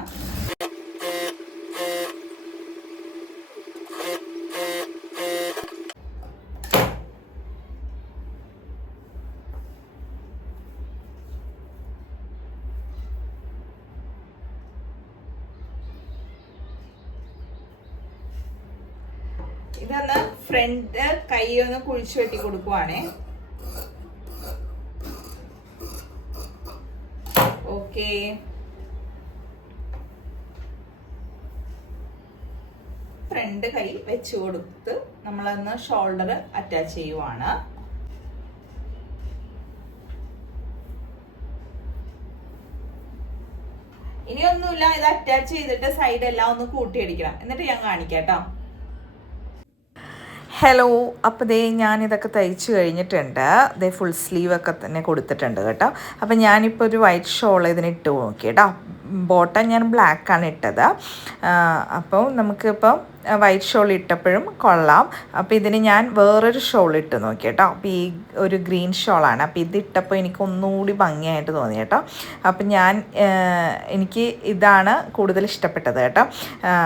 ഇതൊന്ന് ഫ്രണ്ട് കൈ ഒന്ന് കുഴിച്ചു വെട്ടി കൊടുക്കുവാണേ. ഓക്കെ, ഫ്രണ്ട് കൈ വെച്ച് കൊടുത്ത് നമ്മളൊന്ന് ഷോൾഡർ അറ്റാച്ച് ചെയ്യുവാണ്. ഇനിയൊന്നുമില്ല, ഇത് അറ്റാച്ച് ചെയ്തിട്ട് സൈഡ് എല്ലാം ഒന്ന് കൂട്ടിയടിക്കണം. എന്നിട്ട് ഞാൻ കാണിക്കാം കേട്ടോ. ഹലോ, അപ്പോൾ ദേ ഞാനിതൊക്കെ തയ്ച്ച് കഴിഞ്ഞിട്ടുണ്ട്. ദേ ഫുൾ സ്ലീവൊക്കെ തന്നെ കൊടുത്തിട്ടുണ്ട് കേട്ടോ. അപ്പം ഞാനിപ്പോൾ ഒരു വൈറ്റ് ഷോൾ ഇതിനിട്ട് നോക്കി കേട്ടോ. ബോട്ടം ഞാൻ ബ്ലാക്കാണ് ഇട്ടത്. അപ്പോൾ നമുക്കിപ്പോൾ വൈറ്റ് ഷോൾ ഇട്ടപ്പോഴും കൊള്ളാം. അപ്പോൾ ഇതിന് ഞാൻ വേറൊരു ഷോൾ ഇട്ട് നോക്കി കേട്ടോ. അപ്പോൾ ഈ ഒരു ഗ്രീൻ ഷോളാണ്. അപ്പോൾ ഇതിട്ടപ്പോൾ എനിക്ക് ഒന്നുകൂടി ഭംഗിയായിട്ട് തോന്നി കേട്ടോ. അപ്പം എനിക്ക് ഇതാണ് കൂടുതൽ ഇഷ്ടപ്പെട്ടത് കേട്ടോ.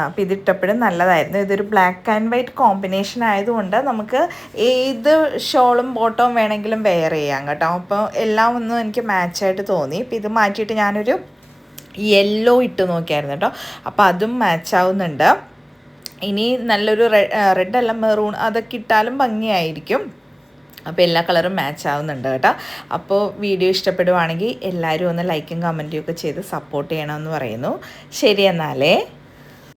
അപ്പോൾ ഇതിട്ടപ്പോഴും നല്ലതായിരുന്നു. ഇതൊരു ബ്ലാക്ക് ആൻഡ് വൈറ്റ് കോമ്പിനേഷൻ ആയതുകൊണ്ട് നമുക്ക് ഏത് ഷോളും ബോട്ടവും വേണമെങ്കിലും വെയർ ചെയ്യാം കേട്ടോ. അപ്പോൾ എല്ലാം ഒന്നും എനിക്ക് മാച്ചായിട്ട് തോന്നി. അപ്പോൾ ഇത് മാറ്റിയിട്ട് ഞാനൊരു യെല്ലോ ഇട്ട് നോക്കിയായിരുന്നു കേട്ടോ. അപ്പോൾ അതും മാച്ചാവുന്നുണ്ട്. ഇനി നല്ലൊരു റെഡ് അല്ല മെറൂൺ അതൊക്കെ ഇട്ടാലും ഭംഗിയായിരിക്കും. അപ്പോൾ എല്ലാ കളറും മാച്ച് ആവുന്നുണ്ട് കേട്ടോ. അപ്പോൾ വീഡിയോ ഇഷ്ടപ്പെടുവാണെങ്കിൽ എല്ലാവരും ഒന്ന് ലൈക്കും കമൻറ്റും ഒക്കെ ചെയ്ത് സപ്പോർട്ട് ചെയ്യണമെന്ന് പറയുന്നു. ശരി എന്നാലേ.